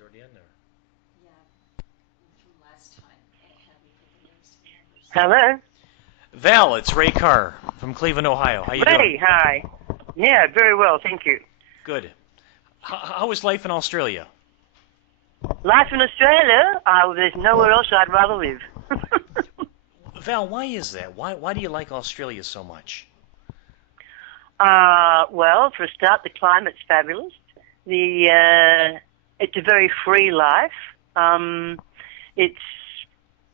already in there. Hello? Val, it's Ray Carr from Cleveland, Ohio. How you doing? Ray, hi. Yeah, very well, thank you. Good. How is life in Australia? Life in Australia? There's nowhere else I'd rather live. Val, why is that? Why do you like Australia so much? Well, for a start, the climate's fabulous. It's a very free life.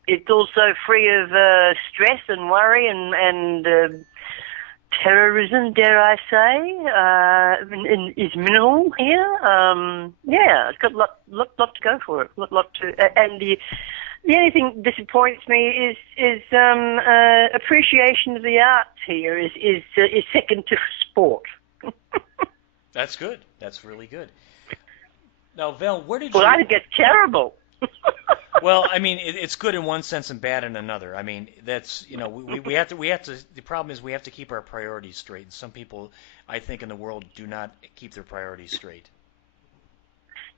It's also free of stress and worry and terrorism, dare I say, is minimal here. Yeah, it's got a lot to go for it. And the only thing that disappoints me is appreciation of the arts here is second to sport. That's good. That's really good. Now, Val, where did Well, you? I think it's terrible. Well, I mean, it's good in one sense and bad in another. I mean, that's we have to. The problem is we have to keep our priorities straight. And some people, I think, in the world do not keep their priorities straight.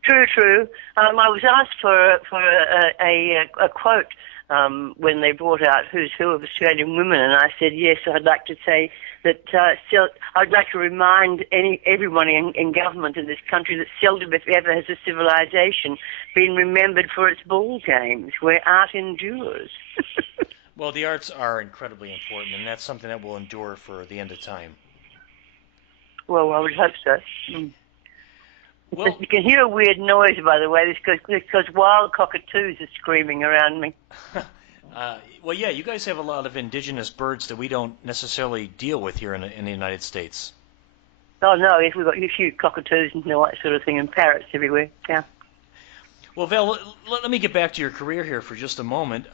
True. I was asked for a quote when they brought out Who's Who of Australian Women, and I said yes. I'd like to say that I'd like to remind everyone in government in this country that seldom, if ever, has a civilization been remembered for its ball games, where art endures. Well, the arts are incredibly important, and that's something that will endure for the end of time. Well, I would hope so. Mm. Well, You can hear a weird noise, by the way. It's because wild cockatoos are screaming around me. well, yeah, you guys have a lot of indigenous birds that we don't necessarily deal with here in the United States. Oh, no, we've got a few cockatoos and all that sort of thing, and parrots everywhere, yeah. Well, Val, let me get back to your career here for just a moment.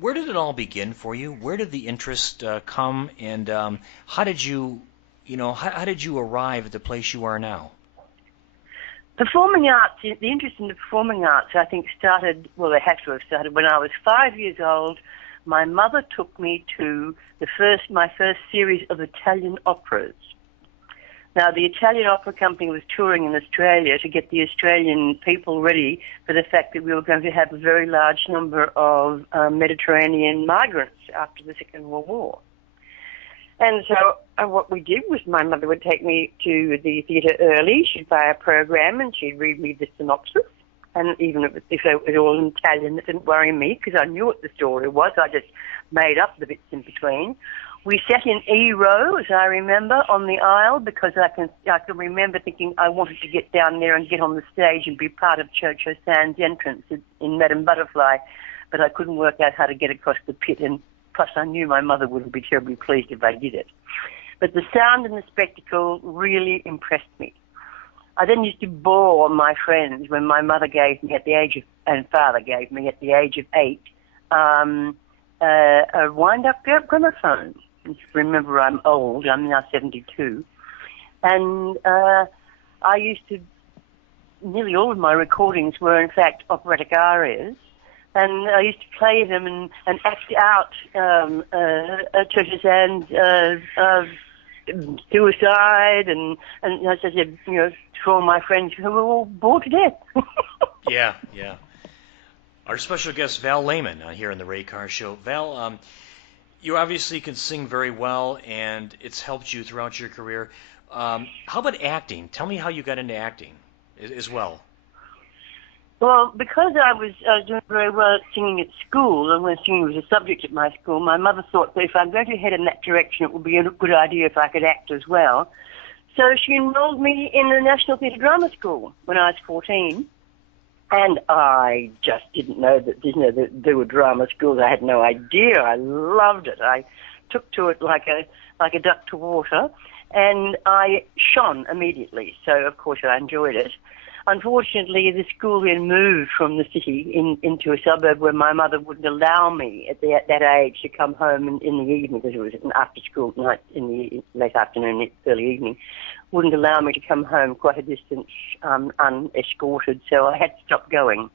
Where did it all begin for you? Where did the interest come, and how did you arrive at the place you are now? Performing arts, the interest in the performing arts, I think started, well, they have to have started when I was 5 years old. My mother took me to my first series of Italian operas. Now, the Italian Opera Company was touring in Australia to get the Australian people ready for the fact that we were going to have a very large number of Mediterranean migrants after the Second World War. And so what we did was my mother would take me to the theatre early. She'd buy a program and she'd read me the synopsis. And even if it was all in Italian, it didn't worry me because I knew what the story was. I just made up the bits in between. We sat in E row, as I remember, on the aisle because I can remember thinking I wanted to get down there and get on the stage and be part of Cho-Cho San's entrance in Madame Butterfly, but I couldn't work out how to get across the pit, and plus I knew my mother wouldn't be terribly pleased if I did it. But the sound and the spectacle really impressed me. I then used to bore my friends when my mother gave me and father gave me at the age of 8 a wind-up gramophone. Remember, I'm old. I'm now 72. And I used to, nearly all of my recordings were, in fact, operatic arias. And I used to play them and act out Cho-Cho San's suicide and as I said, for all my friends who were all bored to death. Yeah. Our special guest, Val Lehman, here on the Ray Carr Show. Val, you obviously can sing very well, and it's helped you throughout your career. How about acting? Tell me how you got into acting as well. Well, because I was doing very well at singing at school, and when singing was a subject at my school, my mother thought that if I'm going to head in that direction, it would be a good idea if I could act as well. So she enrolled me in the National Theatre Drama School when I was 14. And I just didn't know that there were drama schools. I had no idea. I loved it. I took to it like a duck to water, and I shone immediately. So of course I enjoyed it. Unfortunately, the school then moved from the city into a suburb where my mother wouldn't allow me at that age to come home in the evening, because it was an after-school night in the late afternoon, early evening. Wouldn't allow me to come home quite a distance unescorted, so I had to stop going.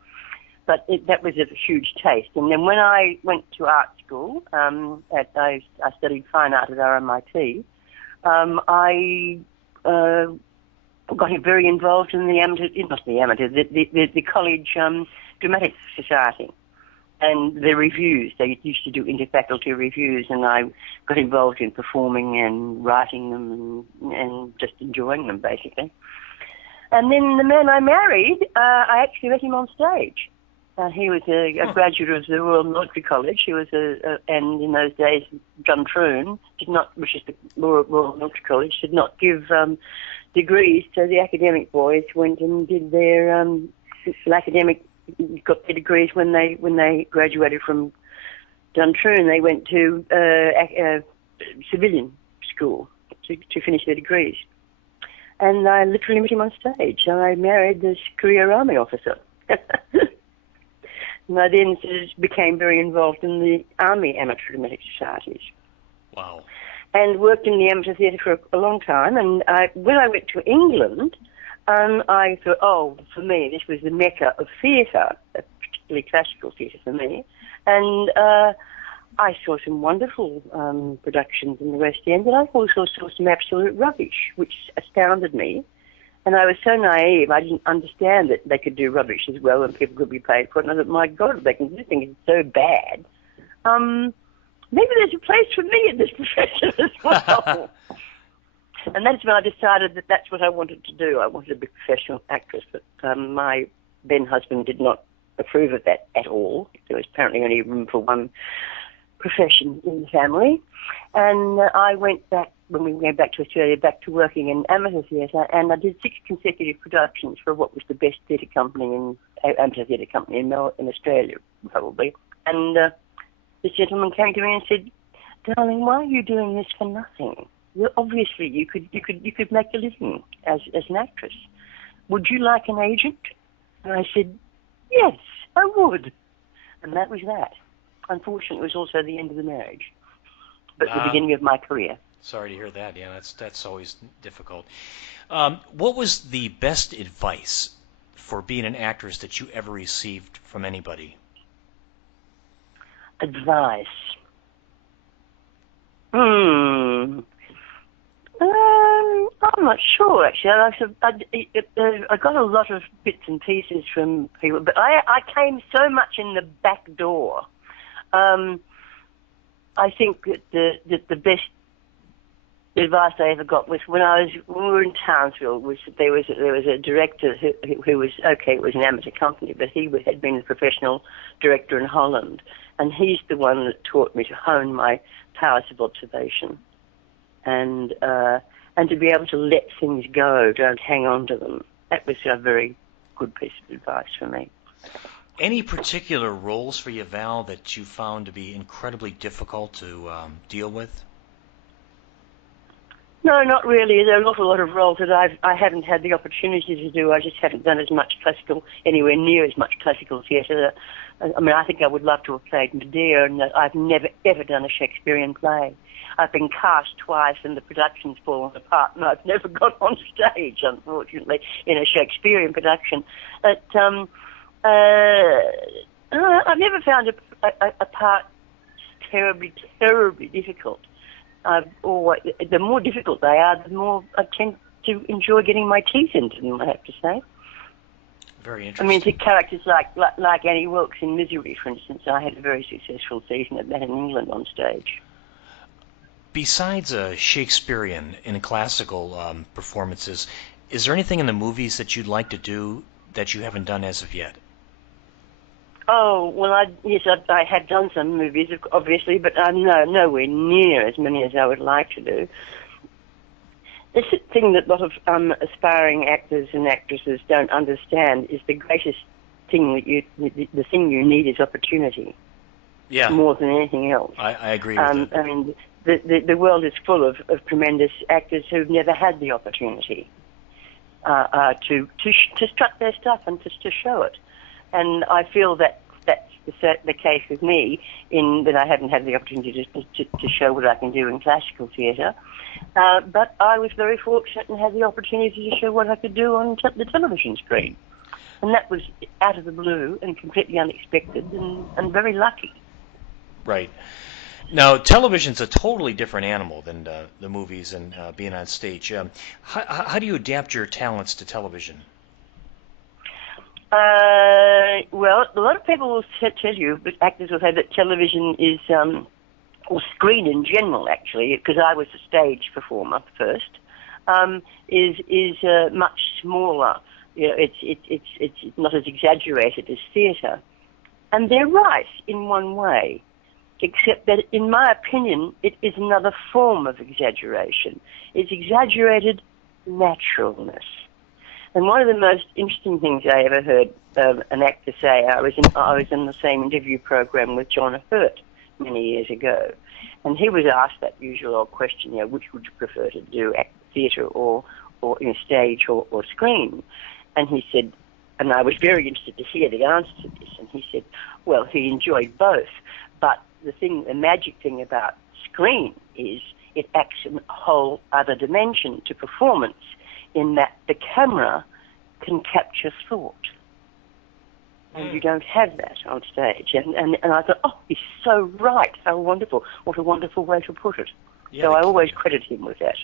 But that was a huge taste. And then when I went to art school, I studied fine art at RMIT, I got very involved in the amateur, not the amateur, the college dramatic society and the reviews. They used to do interfaculty reviews, and I got involved in performing and writing them and just enjoying them, basically. And then the man I married, I actually met him on stage. He was a graduate of the Royal Military College. He was and in those days, Duntroon did not, which is the Royal Military College, did not give degrees. So the academic boys went and did their got their degrees when they graduated from Duntroon. They went to civilian school to finish their degrees. And I literally met him on stage. So I married this career army officer. And I then sort of became very involved in the Army Amateur Dramatic Societies. Wow. And worked in the amateur theatre for a long time. And when I went to England, I thought, for me, this was the mecca of theatre, particularly classical theatre for me. And I saw some wonderful productions in the West End, but I also saw some absolute rubbish, which astounded me. And I was so naive, I didn't understand that they could do rubbish as well and people could be paid for it. And I thought, my God, they can do things so bad. Maybe there's a place for me in this profession as well. And that's when I decided that that's what I wanted to do. I wanted to be a professional actress, but my then husband did not approve of that at all. There was apparently only room for one profession in the family. And I went back, when we went back to Australia, back to working in amateur theatre, and I did 6 consecutive productions for what was the best theatre company amateur theatre company in Australia, probably. And this gentleman came to me and said, "Darling, why are you doing this for nothing? Obviously, you could make a living as an actress. Would you like an agent?" And I said, "Yes, I would." And that was that. Unfortunately, it was also the end of the marriage, but the beginning of my career. Sorry to hear that. Yeah, that's always difficult. What was the best advice for being an actress that you ever received from anybody? Advice. I'm not sure, actually. I got a lot of bits and pieces from people, but I came so much in the back door. I think that the best advice I ever got was when we were in Townsville. There was a director who was okay. It was an amateur company, but he had been a professional director in Holland, and he's the one that taught me to hone my powers of observation, and to be able to let things go, don't hang on to them. That was a very good piece of advice for me. Any particular roles for you, Val, that you found to be incredibly difficult to deal with? No, not really. There are an awful lot of roles that I haven't had the opportunity to do. I just haven't done as much classical, anywhere near as much classical theatre. I mean, I think I would love to have played Medea, and I've never, ever done a Shakespearean play. I've been cast twice and the production's fallen apart, and I've never got on stage, unfortunately, in a Shakespearean production. But I've never found a part terribly, terribly difficult. The more difficult they are, the more I tend to enjoy getting my teeth into them, I have to say. Very interesting. I mean, the characters like Annie Wilkes in Misery, for instance. I had a very successful season at that in England on stage. Besides Shakespearean and classical performances, is there anything in the movies that you'd like to do that you haven't done as of yet? Oh, well, I have done some movies, obviously, but nowhere near as many as I would like to do. This thing that a lot of aspiring actors and actresses don't understand is the greatest thing the thing you need is opportunity. Yeah. More than anything else. I agree with that. I mean, the world is full of tremendous actors who've never had the opportunity to strut their stuff and to show it. And I feel that that's the case with me, in that I haven't had the opportunity to show what I can do in classical theatre. But I was very fortunate and had the opportunity to show what I could do on the television screen. And that was out of the blue and completely unexpected and very lucky. Right. Now, television's a totally different animal than the movies and being on stage. How do you adapt your talents to television? Well, a lot of people will tell you, but actors will say that television is, or screen in general, actually, because I was a stage performer first, is much smaller. You know, it's not as exaggerated as theatre, and they're right in one way, except that, in my opinion, it is another form of exaggeration. It's exaggerated naturalness. And one of the most interesting things I ever heard an actor say, I was in the same interview program with John Hurt many years ago, and he was asked that usual old question, you know, which would you prefer to do, theatre or in stage or screen? And he said, and I was very interested to hear the answer to this, and he said, well, he enjoyed both, but the magic thing about screen is it acts in a whole other dimension to performance, in that the camera can capture thought. And you don't have that on stage. And I thought, oh, he's so right. How wonderful. What a wonderful way to put it. Yeah, so I always credit him with that.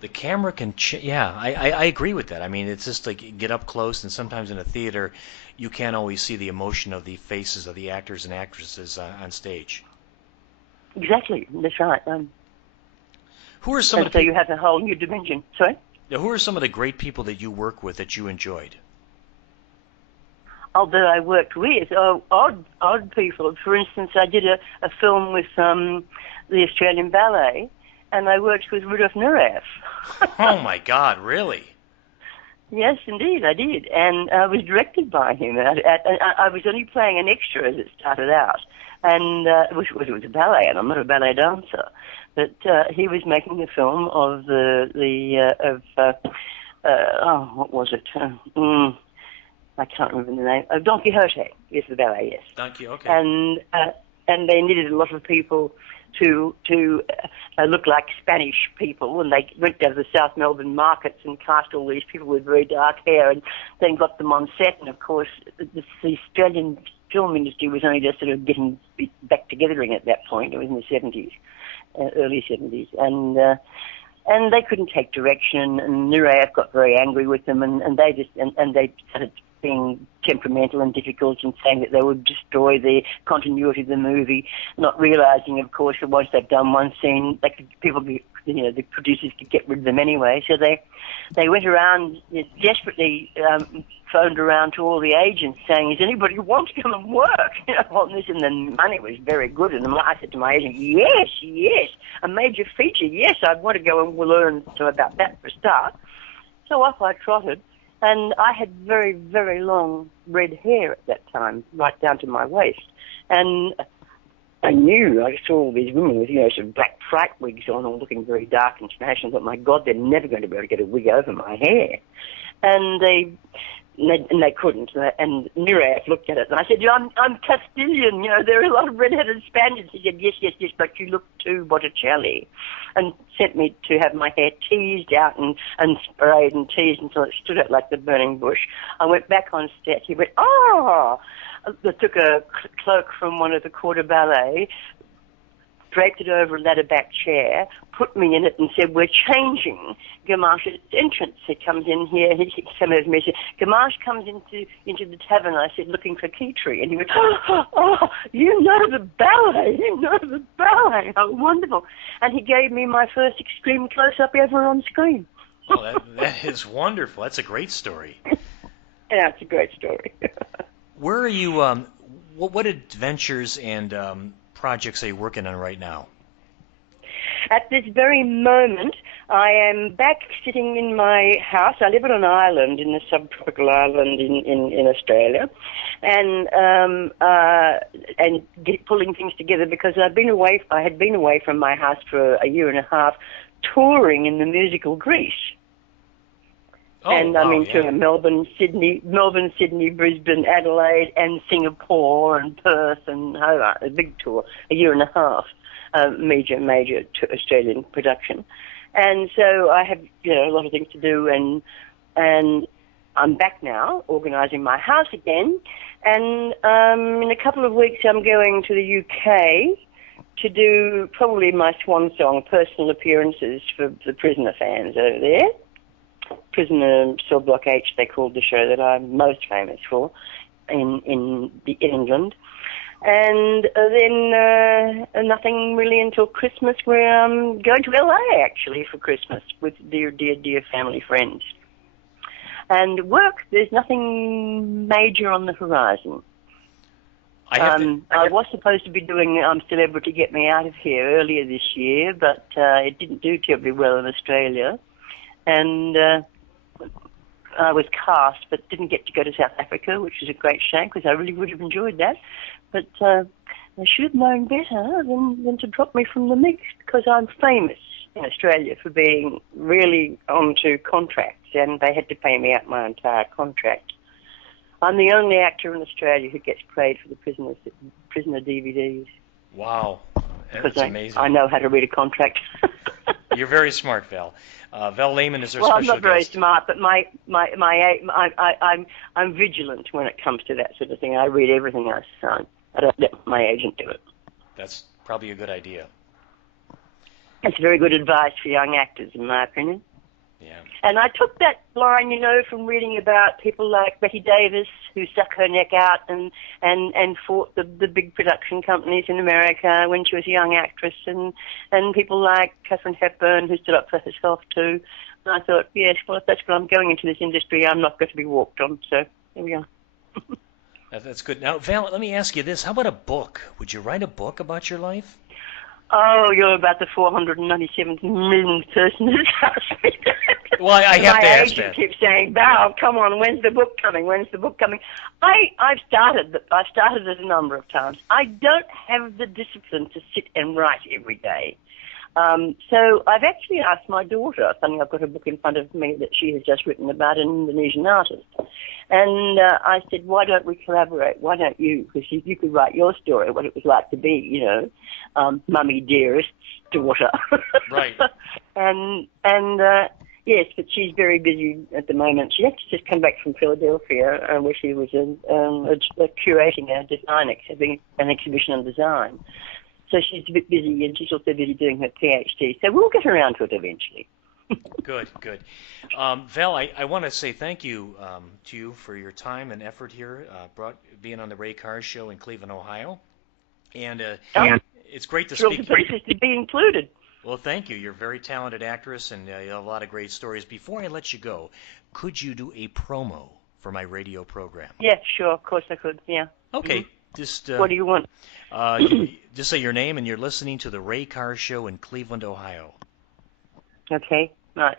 The camera can, yeah, I agree with that. I mean, it's just like get up close, and sometimes in a theater, you can't always see the emotion of the faces of the actors and actresses on stage. Exactly, that's right. Who are some of the so you have a whole new dimension. Sorry? Now, who are some of the great people that you work with that you enjoyed? Oh, that I worked with? Oh, odd people. For instance, I did a film with the Australian Ballet, and I worked with Rudolf Nureyev. Oh, my God, really? Yes, indeed, I did. And I was directed by him. I was only playing an extra as it started out, and it was a ballet, and I'm not a ballet dancer. But he was making a film of what was it? I can't remember the name. Don Quixote is the ballet, yes. Don Quixote. And they needed a lot of people to look like Spanish people, and they went down to the South Melbourne markets and cast all these people with very dark hair, and then got them on set. And of course, the Australian film industry was only just sort of getting back together at that point. It was in the 70s. Early 70s, and they couldn't take direction, and Nureyev got very angry with them, and they started being temperamental and difficult and saying that they would destroy the continuity of the movie, not realizing, of course, that once they've done one scene, the producers could get rid of them anyway. So they went around, desperately phoned around to all the agents saying, "Does anybody want to come and work on this?" And the money was very good, and I said to my agent, "Yes, a major feature. Yes, I'd want to go and learn some about that for a start." So off I trotted. And I had very, very long red hair at that time, right down to my waist. And I saw all these women with, sort of black fright wigs on, all looking very dark and smashed. And I thought, my God, they're never going to be able to get a wig over my hair. And they couldn't. And Nureyev looked at it, and I said, I'm Castilian. There are a lot of red-headed Spaniards. He said, yes, but you look too Botticelli, and sent me to have my hair teased out and sprayed and teased until it stood out like the burning bush. I went back on set. He went, oh! I took a cloak from one of the quarter ballet, draped it over a ladder-back chair, put me in it, and said, "We're changing Gamash's entrance." He comes in here, he came over to me and said, "Gamache comes into the tavern." I said, "Looking for Keytree." And he went, oh, you know the ballet. Oh, wonderful. And he gave me my first extreme close-up ever on screen. Oh, that is wonderful. That's a great story. Yeah, it's a great story. Where are you, what adventures and projects are you working on right now? At this very moment, I am back sitting in my house. I live on an island, in a subtropical island in Australia, and pulling things together because I had been away from my house for a year and a half, touring in the musical Grease. Oh, and I'm into Melbourne, Sydney, Brisbane, Adelaide, and Singapore, and Perth, and Hobart. A big tour, a year and a half, major Australian production. And so I have, a lot of things to do, and I'm back now, organising my house again. And in a couple of weeks, I'm going to the UK to do probably my swan song, personal appearances for the Prisoner fans over there. Prisoner Cell Block H, they called the show that I'm most famous for in England. And then nothing really until Christmas, where I'm going to LA actually for Christmas with dear family friends. And work, there's nothing major on the horizon. I was supposed to be doing Celebrity Get Me Out of Here earlier this year, but it didn't do terribly well in Australia. And I was cast, but didn't get to go to South Africa, which is a great shame because I really would have enjoyed that. But they should have known better than to drop me from the mix, because I'm famous in Australia for being really onto contracts, and they had to pay me out my entire contract. I'm the only actor in Australia who gets paid for the prisoner DVDs. Wow, that's because amazing. I know how to read a contract. You're very smart, Val. Val Lehman is our special guest. Well, I'm not very smart, but I'm vigilant when it comes to that sort of thing. I read everything I sign. I don't let my agent do it. That's probably a good idea. It's very good advice for young actors, in my opinion. Yeah. And I took that line, from reading about people like Betty Davis, who stuck her neck out and fought the big production companies in America when she was a young actress, and people like Katharine Hepburn, who stood up for herself too. And I thought, yes, well, if that's what I'm going into this industry, I'm not going to be walked on. So there we are. That's good. Now, Val, let me ask you this. How about a book? Would you write a book about your life? Oh, you're about the 497th millionth person who's asked me that. Well, I have to ask that. My agent keeps saying, Val, come on, when's the book coming? When's the book coming? I've started it a number of times. I don't have the discipline to sit and write every day. So I've actually asked my daughter, something I've got a book in front of me that she has just written about an Indonesian artist. And I said, why don't we collaborate? Why don't you? Because you could write your story, what it was like to be, Mummy Dearest's daughter. Right. and yes, but she's very busy at the moment. She's actually just come back from Philadelphia, where she was curating an exhibition on design. So she's a bit busy, and she's also busy doing her PhD. So we'll get around to it eventually. Good. Val, I want to say thank you to you for your time and effort here, being on the Ray Carr Show in Cleveland, Ohio. And it's great to speak. To be included. Well, thank you. You're a very talented actress, and you have a lot of great stories. Before I let you go, could you do a promo for my radio program? Yeah, sure. Of course I could, yeah. Okay. Mm-hmm. What do you want? Just say your name, and you're listening to the Ray Carr Show in Cleveland, Ohio. Okay, right.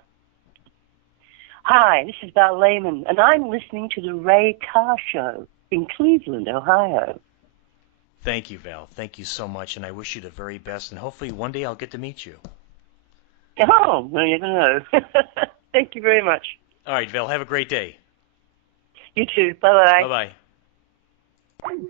Hi, this is Val Lehman, and I'm listening to the Ray Carr Show in Cleveland, Ohio. Thank you, Val. Thank you so much, and I wish you the very best, and hopefully one day I'll get to meet you. Oh, well, you never know. Thank you very much. All right, Val, have a great day. You too. Bye-bye. Bye-bye.